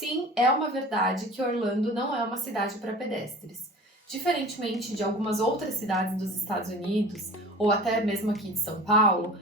Sim, é uma verdade que Orlando não é uma cidade para pedestres. Diferentemente de algumas outras cidades dos Estados Unidos, ou até mesmo aqui de São Paulo,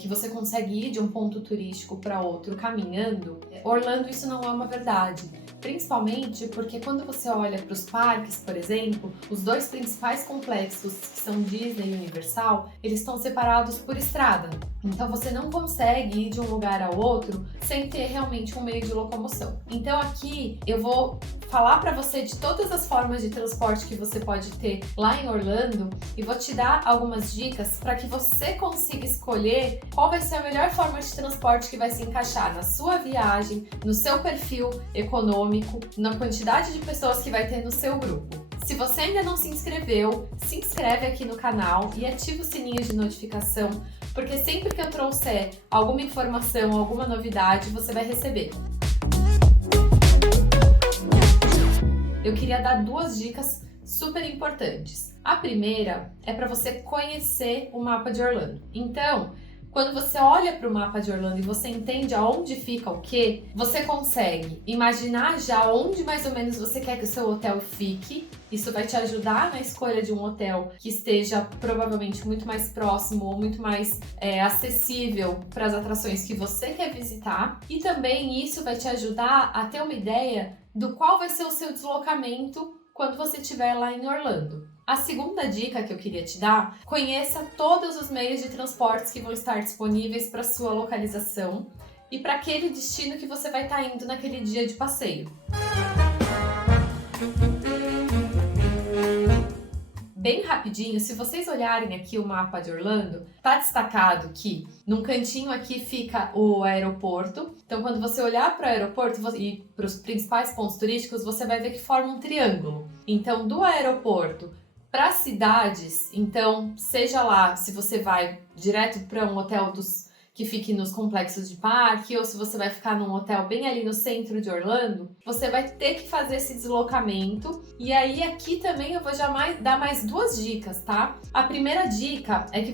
que você consegue ir de um ponto turístico para outro caminhando, Orlando isso não é uma verdade. Principalmente porque quando você olha para os parques, por exemplo, os dois principais complexos, que são Disney e Universal, eles estão separados por estrada. Então você não consegue ir de um lugar ao outro sem ter realmente um meio de locomoção. Então aqui eu vou falar para você de todas as formas de transporte que você pode ter lá em Orlando e vou te dar algumas dicas para que você consiga escolher qual vai ser a melhor forma de transporte que vai se encaixar na sua viagem, no seu perfil econômico, na quantidade de pessoas que vai ter no seu grupo. Se você ainda não se inscreveu, se inscreve aqui no canal e ativa o sininho de notificação, porque sempre que eu trouxer alguma informação, alguma novidade, você vai receber. Eu queria dar duas dicas super importantes. A primeira é para você conhecer o mapa de Orlando. Então, quando você olha para o mapa de Orlando e você entende aonde fica o quê, você consegue imaginar já onde mais ou menos você quer que o seu hotel fique. Isso vai te ajudar na escolha de um hotel que esteja provavelmente muito mais próximo ou muito mais acessível para as atrações que você quer visitar. E também isso vai te ajudar a ter uma ideia do qual vai ser o seu deslocamento quando você estiver lá em Orlando. A segunda dica que eu queria te dar, conheça todos os meios de transportes que vão estar disponíveis para sua localização e para aquele destino que você vai estar indo naquele dia de passeio. Bem rapidinho, se vocês olharem aqui o mapa de Orlando, tá destacado que num cantinho aqui fica o aeroporto. Então, quando você olhar para o aeroporto e para os principais pontos turísticos, você vai ver que forma um triângulo. Então, do aeroporto para cidades, então, seja lá se você vai direto para um hotel que fique nos complexos de parque, ou se você vai ficar num hotel bem ali no centro de Orlando, você vai ter que fazer esse deslocamento. E aí aqui também eu vou já dar mais duas dicas, tá? A primeira dica é que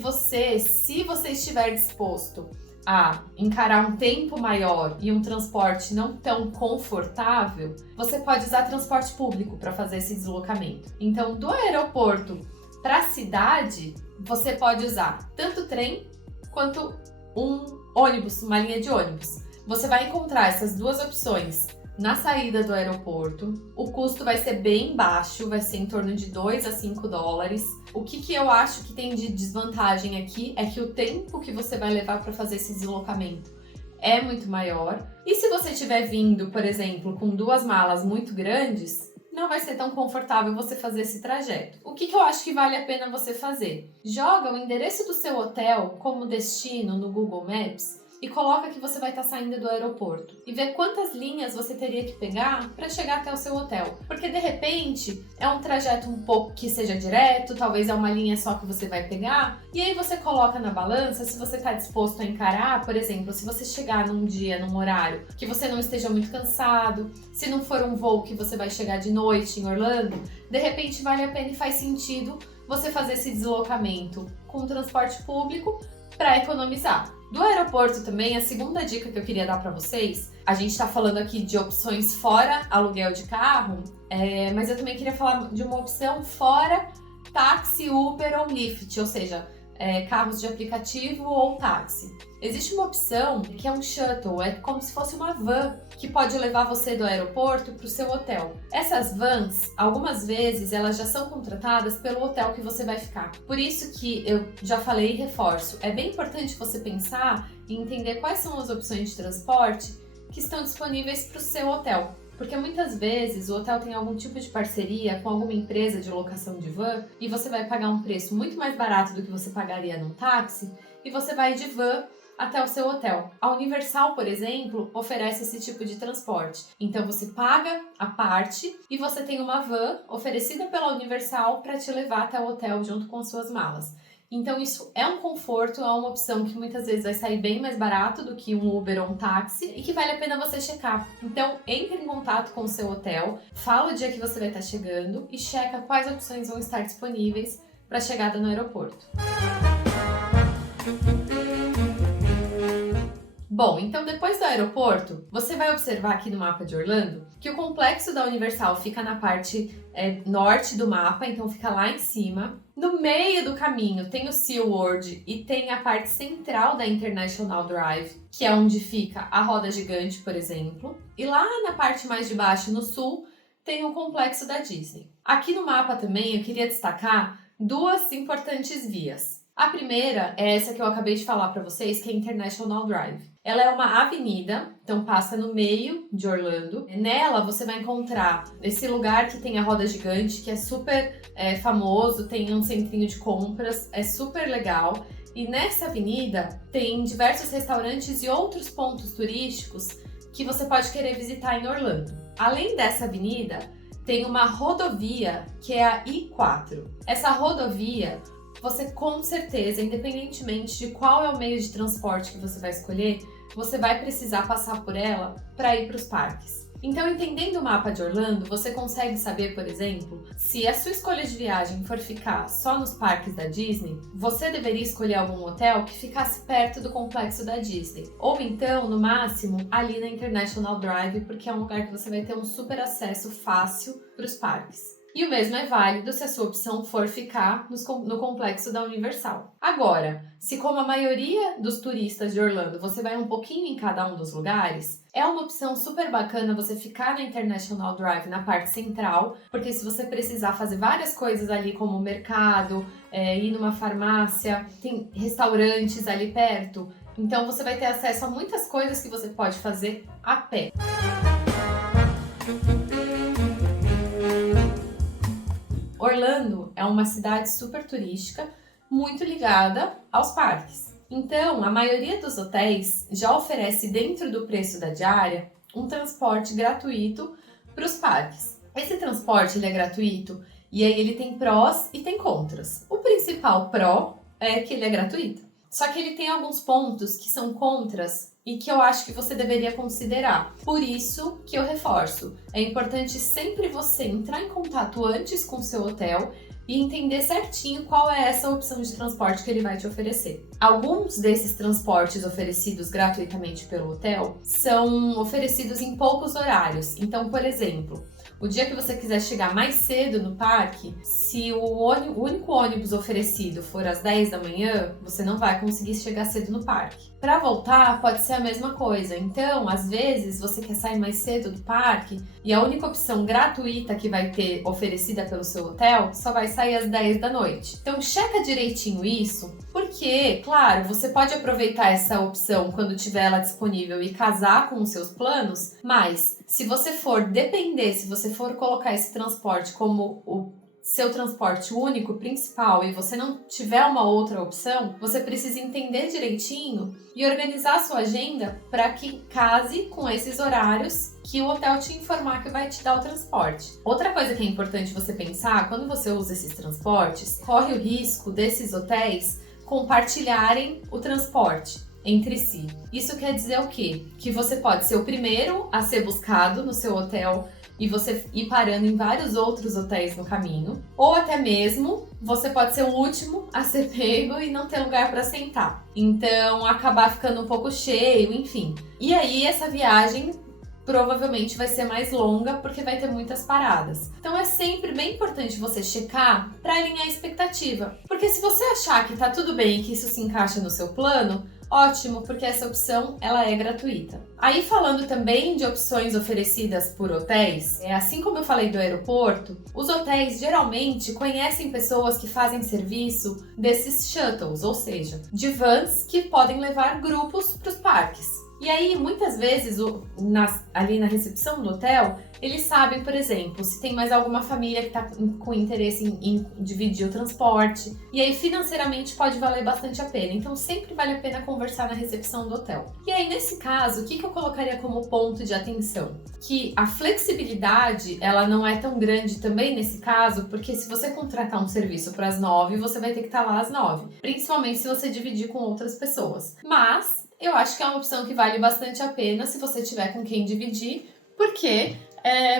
se você estiver disposto a encarar um tempo maior e um transporte não tão confortável, você pode usar transporte público para fazer esse deslocamento. Então, do aeroporto para a cidade, você pode usar tanto trem quanto um ônibus, uma linha de ônibus. Você vai encontrar essas duas opções na saída do aeroporto. O custo vai ser bem baixo, vai ser em torno de 2 a 5 dólares. O que eu acho que tem de desvantagem aqui é que o tempo que você vai levar para fazer esse deslocamento é muito maior. E se você estiver vindo, por exemplo, com duas malas muito grandes, não vai ser tão confortável você fazer esse trajeto. O que eu acho que vale a pena você fazer? Joga o endereço do seu hotel como destino no Google Maps e coloca que você vai estar saindo do aeroporto e vê quantas linhas você teria que pegar para chegar até o seu hotel. Porque de repente é um trajeto um pouco que seja direto, talvez é uma linha só que você vai pegar, e aí você coloca na balança se você está disposto a encarar. Por exemplo, se você chegar num dia, num horário que você não esteja muito cansado, se não for um voo que você vai chegar de noite em Orlando, de repente vale a pena e faz sentido você fazer esse deslocamento com transporte público para economizar. Do aeroporto também, a segunda dica que eu queria dar para vocês, a gente está falando aqui de opções fora aluguel de carro, mas eu também queria falar de uma opção fora táxi, Uber ou Lyft, ou seja, carros de aplicativo ou táxi. Existe uma opção que é um shuttle, é como se fosse uma van que pode levar você do aeroporto para o seu hotel. Essas vans, algumas vezes, elas já são contratadas pelo hotel que você vai ficar. Por isso que eu já falei e reforço, é bem importante você pensar e entender quais são as opções de transporte que estão disponíveis para o seu hotel. Porque muitas vezes o hotel tem algum tipo de parceria com alguma empresa de locação de van e você vai pagar um preço muito mais barato do que você pagaria num táxi e você vai de van até o seu hotel. A Universal, por exemplo, oferece esse tipo de transporte. Então você paga a parte e você tem uma van oferecida pela Universal para te levar até o hotel junto com suas malas. Então isso é um conforto, é uma opção que muitas vezes vai sair bem mais barato do que um Uber ou um táxi e que vale a pena você checar. Então entre em contato com o seu hotel, fala o dia que você vai estar chegando e checa quais opções vão estar disponíveis para a chegada no aeroporto. Bom, então depois do aeroporto, você vai observar aqui no mapa de Orlando que o complexo da Universal fica na parte norte do mapa, então fica lá em cima. No meio do caminho tem o SeaWorld e tem a parte central da International Drive, que é onde fica a roda gigante, por exemplo. E lá na parte mais de baixo, no sul, tem o complexo da Disney. Aqui no mapa também eu queria destacar duas importantes vias. A primeira é essa que eu acabei de falar para vocês, que é a International Drive. Ela é uma avenida, então passa no meio de Orlando. Nela você vai encontrar esse lugar que tem a roda gigante, que é super famoso, tem um centrinho de compras, é super legal. E nessa avenida tem diversos restaurantes e outros pontos turísticos que você pode querer visitar em Orlando. Além dessa avenida, tem uma rodovia que é a I-4. Essa rodovia, você com certeza, independentemente de qual é o meio de transporte que você vai escolher, você vai precisar passar por ela para ir para os parques. Então, entendendo o mapa de Orlando, você consegue saber, por exemplo, se a sua escolha de viagem for ficar só nos parques da Disney, você deveria escolher algum hotel que ficasse perto do complexo da Disney. Ou então, no máximo, ali na International Drive, porque é um lugar que você vai ter um super acesso fácil para os parques. E o mesmo é válido se a sua opção for ficar no complexo da Universal. Agora, se como a maioria dos turistas de Orlando você vai um pouquinho em cada um dos lugares, é uma opção super bacana você ficar na International Drive na parte central, porque se você precisar fazer várias coisas ali como mercado, ir numa farmácia, tem restaurantes ali perto, então você vai ter acesso a muitas coisas que você pode fazer a pé. Orlando é uma cidade super turística, muito ligada aos parques. Então, a maioria dos hotéis já oferece dentro do preço da diária um transporte gratuito para os parques. Esse transporte ele é gratuito e aí ele tem prós e tem contras. O principal pró é que ele é gratuito. Só que ele tem alguns pontos que são contras e que eu acho que você deveria considerar. Por isso que eu reforço, é importante sempre você entrar em contato antes com o seu hotel e entender certinho qual é essa opção de transporte que ele vai te oferecer. Alguns desses transportes oferecidos gratuitamente pelo hotel são oferecidos em poucos horários. Então, por exemplo, o dia que você quiser chegar mais cedo no parque, se o único ônibus oferecido for às 10 da manhã, você não vai conseguir chegar cedo no parque. Para voltar, pode ser a mesma coisa. Então, às vezes, você quer sair mais cedo do parque e a única opção gratuita que vai ter oferecida pelo seu hotel só vai sair às 10 da noite. Então, checa direitinho isso, porque, claro, você pode aproveitar essa opção quando tiver ela disponível e casar com os seus planos, mas se você for depender, se você for colocar esse transporte como o seu transporte único, principal, e você não tiver uma outra opção, você precisa entender direitinho e organizar a sua agenda para que case com esses horários que o hotel te informar que vai te dar o transporte. Outra coisa que é importante você pensar, quando você usa esses transportes, corre o risco desses hotéis compartilharem o transporte entre si. Isso quer dizer o quê? Que você pode ser o primeiro a ser buscado no seu hotel e você ir parando em vários outros hotéis no caminho, ou até mesmo você pode ser o último a ser pego e não ter lugar para sentar. Então, acabar ficando um pouco cheio, enfim. E aí, essa viagem provavelmente vai ser mais longa porque vai ter muitas paradas. Então é sempre bem importante você checar para alinhar a expectativa. Porque se você achar que tá tudo bem e que isso se encaixa no seu plano, ótimo, porque essa opção ela é gratuita. Aí falando também de opções oferecidas por hotéis, assim como eu falei do aeroporto, os hotéis geralmente conhecem pessoas que fazem serviço desses shuttles, ou seja, de vans que podem levar grupos para os parques. E aí, muitas vezes, ali na recepção do hotel, eles sabem, por exemplo, se tem mais alguma família que está com interesse em dividir o transporte. E aí, financeiramente, pode valer bastante a pena. Então, sempre vale a pena conversar na recepção do hotel. E aí, nesse caso, o que eu colocaria como ponto de atenção? Que a flexibilidade, ela não é tão grande também nesse caso, porque se você contratar um serviço para as 9, você vai ter que estar lá às 9. Principalmente se você dividir com outras pessoas. Mas eu acho que é uma opção que vale bastante a pena se você tiver com quem dividir, porque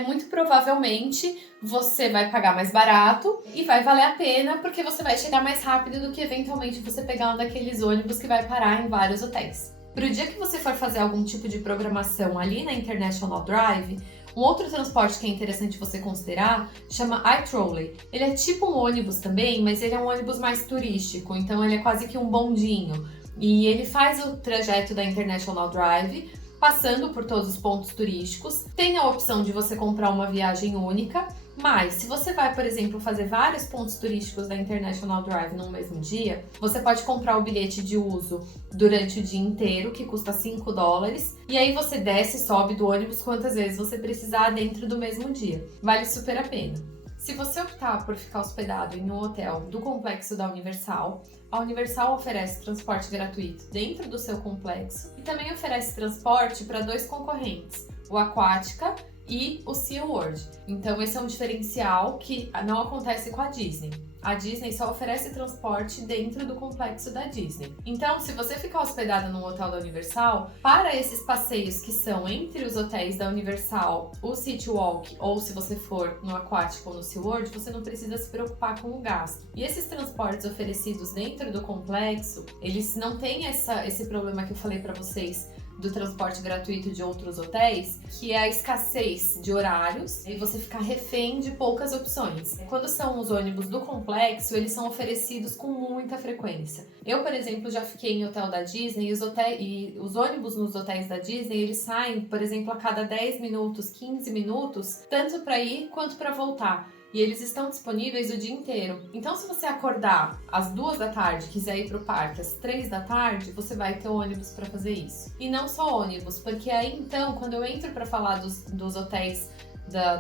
muito provavelmente você vai pagar mais barato e vai valer a pena porque você vai chegar mais rápido do que eventualmente você pegar um daqueles ônibus que vai parar em vários hotéis. Para o dia que você for fazer algum tipo de programação ali na International Drive, um outro transporte que é interessante você considerar chama iTrolley. Ele é tipo um ônibus também, mas ele é um ônibus mais turístico, então ele é quase que um bondinho. E ele faz o trajeto da International Drive, passando por todos os pontos turísticos. Tem a opção de você comprar uma viagem única, mas se você vai, por exemplo, fazer vários pontos turísticos da International Drive no mesmo dia, você pode comprar o bilhete de uso durante o dia inteiro, que custa $5, e aí você desce e sobe do ônibus quantas vezes você precisar dentro do mesmo dia. Vale super a pena. Se você optar por ficar hospedado em um hotel do complexo da Universal, a Universal oferece transporte gratuito dentro do seu complexo e também oferece transporte para 2 concorrentes, o Aquática e o SeaWorld. Então esse é um diferencial que não acontece com a Disney. A Disney só oferece transporte dentro do complexo da Disney. Então, se você ficar hospedado num hotel da Universal, para esses passeios que são entre os hotéis da Universal, o City Walk, ou se você for no Aquático ou no SeaWorld, você não precisa se preocupar com o gasto. E esses transportes oferecidos dentro do complexo, eles não têm esse problema que eu falei para vocês do transporte gratuito de outros hotéis, que é a escassez de horários e você ficar refém de poucas opções. Quando são os ônibus do complexo, eles são oferecidos com muita frequência. Eu, por exemplo, já fiquei em hotel da Disney e os ônibus nos hotéis da Disney, eles saem, por exemplo, a cada 10 minutos, 15 minutos, tanto para ir quanto para voltar. E eles estão disponíveis o dia inteiro. Então, se você acordar às 2 da tarde e quiser ir para o parque às 3 da tarde, você vai ter ônibus para fazer isso. E não só ônibus, porque aí então, quando eu entro para falar dos hotéis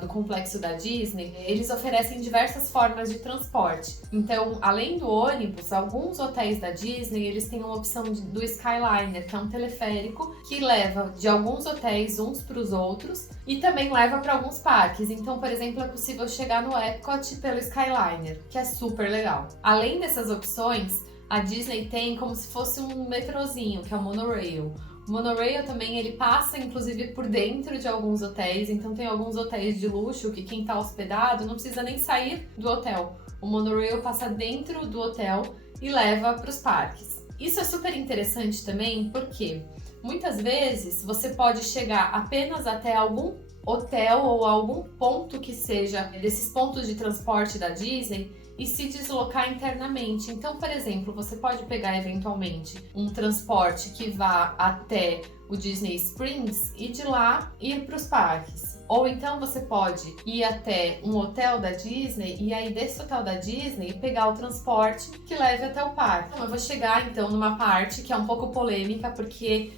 do complexo da Disney, eles oferecem diversas formas de transporte. Então, além do ônibus, alguns hotéis da Disney, eles têm uma opção do Skyliner, que é um teleférico que leva de alguns hotéis uns para os outros e também leva para alguns parques. Então, por exemplo, é possível chegar no Epcot pelo Skyliner, que é super legal. Além dessas opções, a Disney tem como se fosse um metrozinho, que é o monorail. O monorail também, ele passa inclusive por dentro de alguns hotéis, então tem alguns hotéis de luxo que quem está hospedado não precisa nem sair do hotel. O monorail passa dentro do hotel e leva para os parques. Isso é super interessante também porque muitas vezes você pode chegar apenas até algum hotel ou algum ponto que seja desses pontos de transporte da Disney e se deslocar internamente. Então, por exemplo, você pode pegar eventualmente um transporte que vá até o Disney Springs e de lá ir para os parques. Ou então você pode ir até um hotel da Disney e aí desse hotel da Disney pegar o transporte que leve até o parque. Então, eu vou chegar então numa parte que é um pouco polêmica, porque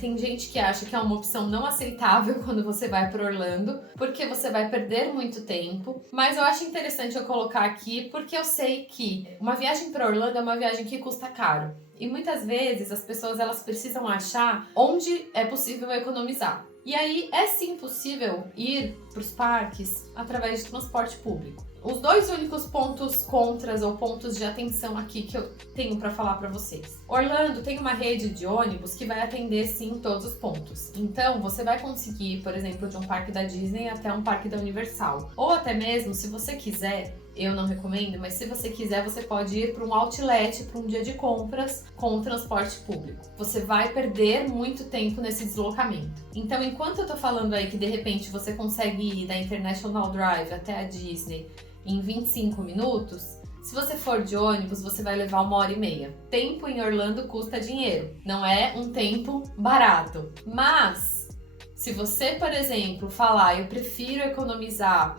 tem gente que acha que é uma opção não aceitável quando você vai para Orlando, porque você vai perder muito tempo. Mas eu acho interessante eu colocar aqui porque eu sei que uma viagem para Orlando é uma viagem que custa caro. E muitas vezes as pessoas elas precisam achar onde é possível economizar. E aí é sim possível ir para os parques através de transporte público. Os 2 únicos pontos contras ou pontos de atenção aqui que eu tenho para falar para vocês. Orlando tem uma rede de ônibus que vai atender sim todos os pontos. Então você vai conseguir, por exemplo, de um parque da Disney até um parque da Universal. Ou até mesmo, se você quiser, eu não recomendo, mas se você quiser, você pode ir para um outlet, para um dia de compras com o transporte público. Você vai perder muito tempo nesse deslocamento. Então, enquanto eu tô falando aí que de repente você consegue ir da International Drive até a Disney em 25 minutos, se você for de ônibus, você vai levar 1h30. Tempo em Orlando custa dinheiro, não é um tempo barato. Mas, se você, por exemplo, falar, eu prefiro economizar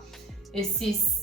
esses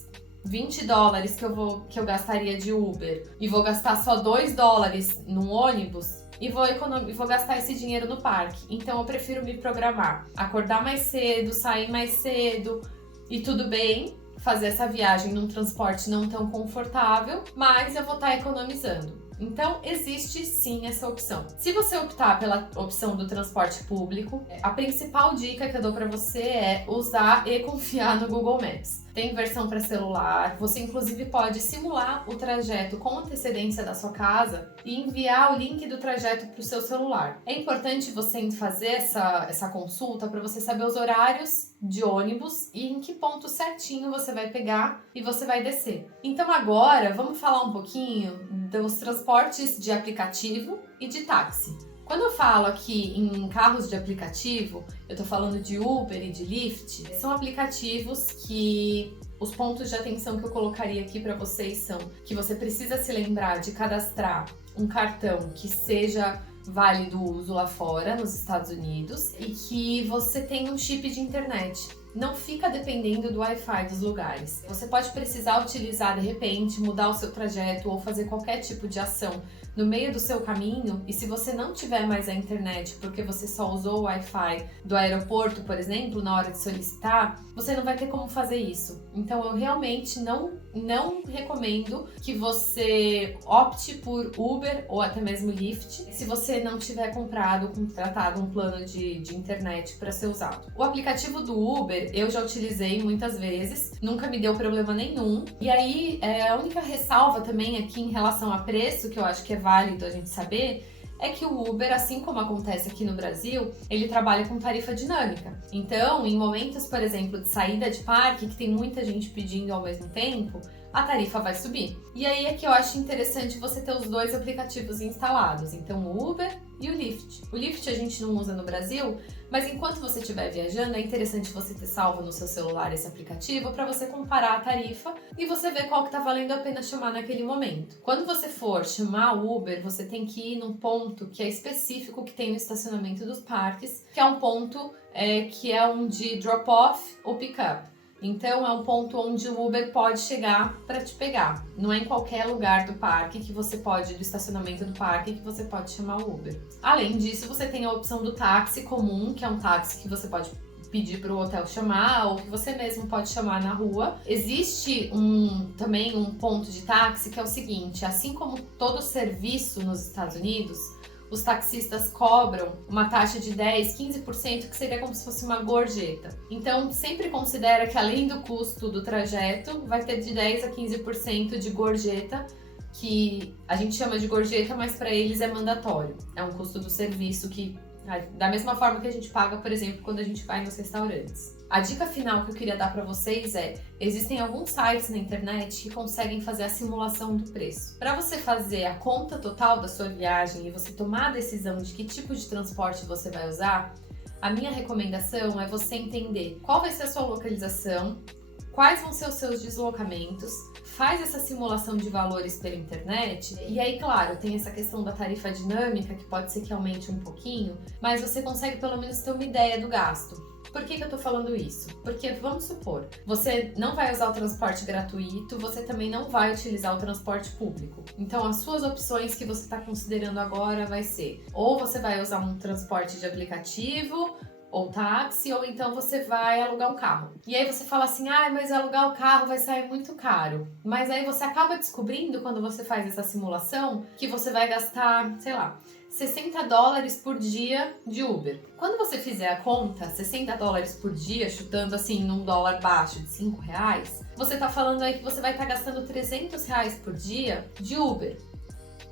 $20 que eu gastaria de Uber e vou gastar só $2 num ônibus e vou gastar esse dinheiro no parque. Então eu prefiro me programar, acordar mais cedo, sair mais cedo e tudo bem, fazer essa viagem num transporte não tão confortável, mas eu vou estar economizando. Então, existe sim essa opção. Se você optar pela opção do transporte público, a principal dica que eu dou para você é usar e confiar no Google Maps. Tem versão para celular, você inclusive pode simular o trajeto com antecedência da sua casa e enviar o link do trajeto para o seu celular. É importante você fazer essa consulta para você saber os horários de ônibus e em que ponto certinho você vai pegar e você vai descer. Então agora, vamos falar um pouquinho dos transportes de aplicativo e de táxi. Quando eu falo aqui em carros de aplicativo, eu tô falando de Uber e de Lyft. São aplicativos que os pontos de atenção que eu colocaria aqui para vocês são que você precisa se lembrar de cadastrar um cartão que seja válido uso lá fora, nos Estados Unidos, e que você tenha um chip de internet. Não fica dependendo do Wi-Fi dos lugares. Você pode precisar utilizar de repente, mudar o seu trajeto ou fazer qualquer tipo de ação no meio do seu caminho, e se você não tiver mais a internet porque você só usou o Wi-Fi do aeroporto, por exemplo, na hora de solicitar, você não vai ter como fazer isso. Então eu realmente não recomendo que você opte por Uber ou até mesmo Lyft se você não tiver contratado um plano de internet para ser usado. O aplicativo do Uber eu já utilizei muitas vezes, nunca me deu problema nenhum. E aí a única ressalva também aqui em relação a preço, que eu acho que é válido a gente saber, é que o Uber, assim como acontece aqui no Brasil, ele trabalha com tarifa dinâmica. Então, em momentos, por exemplo, de saída de parque, que tem muita gente pedindo ao mesmo tempo, a tarifa vai subir. E aí é que eu acho interessante você ter os dois aplicativos instalados, então o Uber e o Lyft. O Lyft a gente não usa no Brasil, mas enquanto você estiver viajando, é interessante você ter salvo no seu celular esse aplicativo para você comparar a tarifa e você ver qual que tá valendo a pena chamar naquele momento. Quando você for chamar o Uber, você tem que ir num ponto que é específico que tem no estacionamento dos parques, que é um ponto que é um de drop-off ou pick-up. Então é um ponto onde o Uber pode chegar para te pegar. Não é em qualquer lugar do parque que você pode, do estacionamento do parque, que você pode chamar o Uber. Além disso, você tem a opção do táxi comum, que é um táxi que você pode pedir para o hotel chamar ou que você mesmo pode chamar na rua. Existe também um ponto de táxi que é o seguinte: assim como todo serviço nos Estados Unidos, os taxistas cobram uma taxa de 10, 15%, que seria como se fosse uma gorjeta. Então, sempre considera que além do custo do trajeto, vai ter de 10 a 15% de gorjeta, que a gente chama de gorjeta, mas para eles é mandatório. É um custo do serviço que, da mesma forma que a gente paga, por exemplo, quando a gente vai nos restaurantes. A dica final que eu queria dar para vocês existem alguns sites na internet que conseguem fazer a simulação do preço. Para você fazer a conta total da sua viagem e você tomar a decisão de que tipo de transporte você vai usar, a minha recomendação é você entender qual vai ser a sua localização, quais vão ser os seus deslocamentos, faz essa simulação de valores pela internet, e aí, claro, tem essa questão da tarifa dinâmica, que pode ser que aumente um pouquinho, mas você consegue pelo menos ter uma ideia do gasto. Por que eu tô falando isso? Porque, vamos supor, você não vai usar o transporte gratuito, você também não vai utilizar o transporte público. Então, as suas opções que você está considerando agora vai ser, ou você vai usar um transporte de aplicativo, ou táxi, ou então você vai alugar um carro. E aí você fala assim, mas alugar o carro vai sair muito caro. Mas aí você acaba descobrindo, quando você faz essa simulação, que você vai gastar, sei lá, $60 por dia de Uber. Quando você fizer a conta, $60 por dia, chutando assim num dólar baixo de R$5, você tá falando aí que você vai estar gastando R$300 por dia de Uber.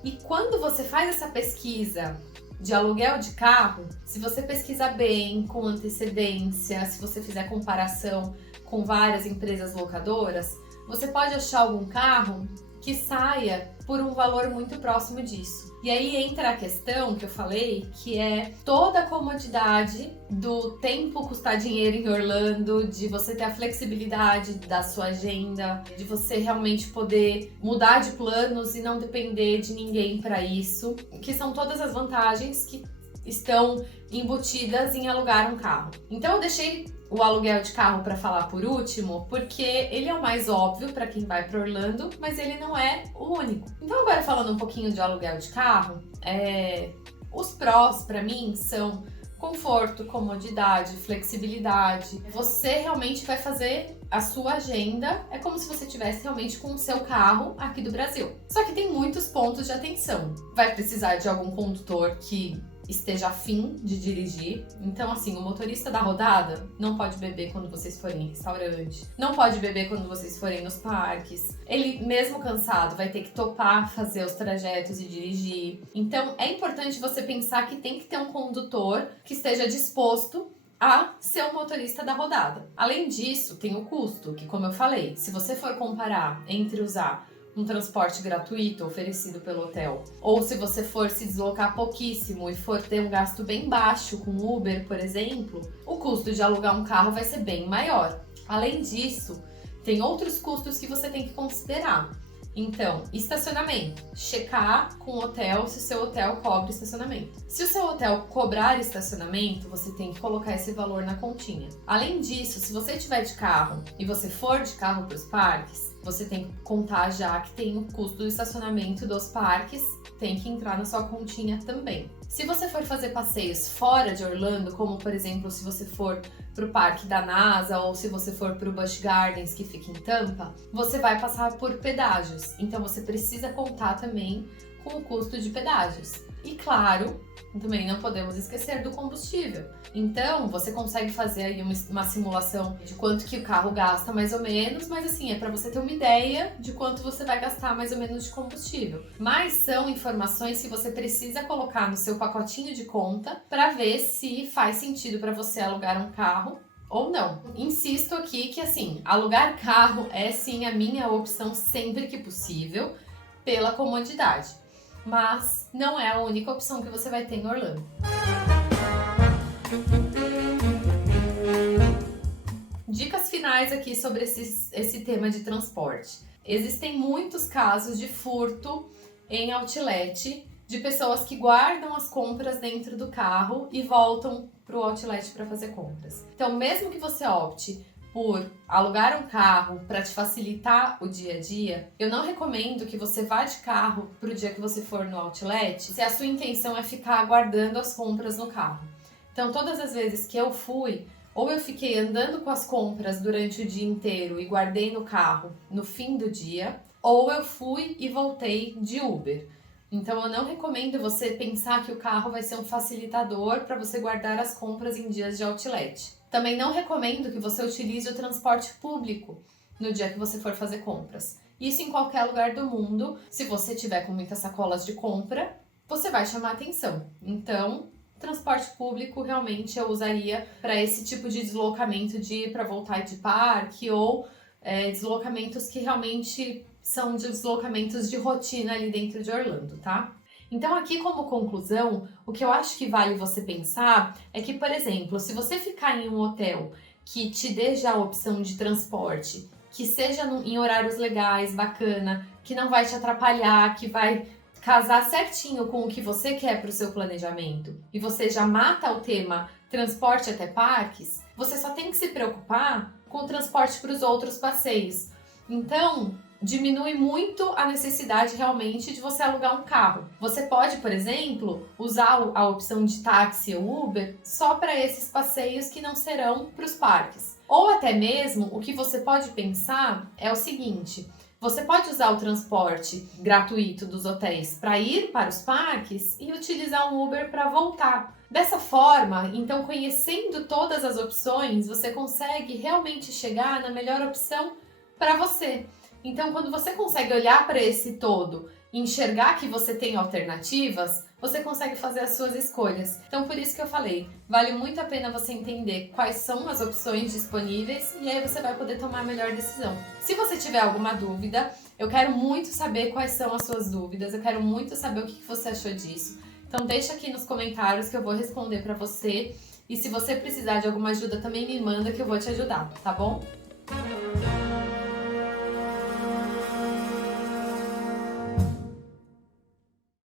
E quando você faz essa pesquisa de aluguel de carro, se você pesquisar bem, com antecedência, se você fizer comparação com várias empresas locadoras, você pode achar algum carro que saia por um valor muito próximo disso. E aí entra a questão que eu falei, que é toda a comodidade do tempo custar dinheiro em Orlando, de você ter a flexibilidade da sua agenda, de você realmente poder mudar de planos e não depender de ninguém para isso, que são todas as vantagens que estão embutidas em alugar um carro. Então eu deixei o aluguel de carro para falar por último, porque ele é o mais óbvio para quem vai para Orlando, mas ele não é o único. Então agora falando um pouquinho de aluguel de carro, os prós para mim são conforto, comodidade, flexibilidade. Você realmente vai fazer a sua agenda, é como se você tivesse realmente com o seu carro aqui do Brasil. Só que tem muitos pontos de atenção. Vai precisar de algum condutor que esteja afim de dirigir. Então, assim, o motorista da rodada não pode beber quando vocês forem em restaurante, não pode beber quando vocês forem nos parques. Ele, mesmo cansado, vai ter que topar fazer os trajetos e dirigir. Então, é importante você pensar que tem que ter um condutor que esteja disposto a ser o motorista da rodada. Além disso, tem o custo, que, como eu falei, se você for comparar entre usar um transporte gratuito oferecido pelo hotel, ou se você for se deslocar pouquíssimo e for ter um gasto bem baixo com Uber, por exemplo, o custo de alugar um carro vai ser bem maior. Além disso, tem outros custos que você tem que considerar. Então, estacionamento. Checar com o hotel se o seu hotel cobra estacionamento. Se o seu hotel cobrar estacionamento, você tem que colocar esse valor na continha. Além disso, se você estiver de carro e você for de carro para os parques, você tem que contar já que tem o custo do estacionamento dos parques, tem que entrar na sua continha também. Se você for fazer passeios fora de Orlando, como por exemplo, se você for para o parque da NASA ou se você for para o Busch Gardens, que fica em Tampa, você vai passar por pedágios. Então você precisa contar também com o custo de pedágios. E claro, também não podemos esquecer do combustível. Então você consegue fazer aí uma simulação de quanto que o carro gasta mais ou menos, mas assim, é para você ter uma ideia de quanto você vai gastar mais ou menos de combustível. Mas são informações que você precisa colocar no seu pacotinho de conta para ver se faz sentido para você alugar um carro ou não. Insisto aqui que assim, alugar carro é sim a minha opção sempre que possível, pela comodidade. Mas não é a única opção que você vai ter em Orlando. Dicas finais aqui sobre esse tema de transporte. Existem muitos casos de furto em outlet, de pessoas que guardam as compras dentro do carro e voltam para o outlet para fazer compras. Então, mesmo que você opte por alugar um carro para te facilitar o dia a dia, eu não recomendo que você vá de carro para o dia que você for no outlet se a sua intenção é ficar guardando as compras no carro. Então, todas as vezes que eu fui, ou eu fiquei andando com as compras durante o dia inteiro e guardei no carro no fim do dia, ou eu fui e voltei de Uber. Então, eu não recomendo você pensar que o carro vai ser um facilitador para você guardar as compras em dias de outlet. Também não recomendo que você utilize o transporte público no dia que você for fazer compras. Isso em qualquer lugar do mundo. Se você tiver com muitas sacolas de compra, você vai chamar atenção. Então, transporte público realmente eu usaria para esse tipo de deslocamento de ir para voltar de parque ou deslocamentos que realmente são deslocamentos de rotina ali dentro de Orlando, tá? Então aqui como conclusão, o que eu acho que vale você pensar é que, por exemplo, se você ficar em um hotel que te dê já a opção de transporte, que seja em horários legais, bacana, que não vai te atrapalhar, que vai casar certinho com o que você quer para o seu planejamento, e você já mata o tema transporte até parques, você só tem que se preocupar com o transporte para os outros passeios. Então, diminui muito a necessidade realmente de você alugar um carro. Você pode, por exemplo, usar a opção de táxi ou Uber só para esses passeios que não serão para os parques. Ou até mesmo, o que você pode pensar é o seguinte: você pode usar o transporte gratuito dos hotéis para ir para os parques e utilizar um Uber para voltar. Dessa forma, então, conhecendo todas as opções, você consegue realmente chegar na melhor opção para você. Então, quando você consegue olhar para esse todo e enxergar que você tem alternativas, você consegue fazer as suas escolhas. Então, por isso que eu falei, vale muito a pena você entender quais são as opções disponíveis e aí você vai poder tomar a melhor decisão. Se você tiver alguma dúvida, eu quero muito saber quais são as suas dúvidas, eu quero muito saber o que você achou disso. Então, deixa aqui nos comentários que eu vou responder para você. E se você precisar de alguma ajuda, também me manda que eu vou te ajudar, tá bom?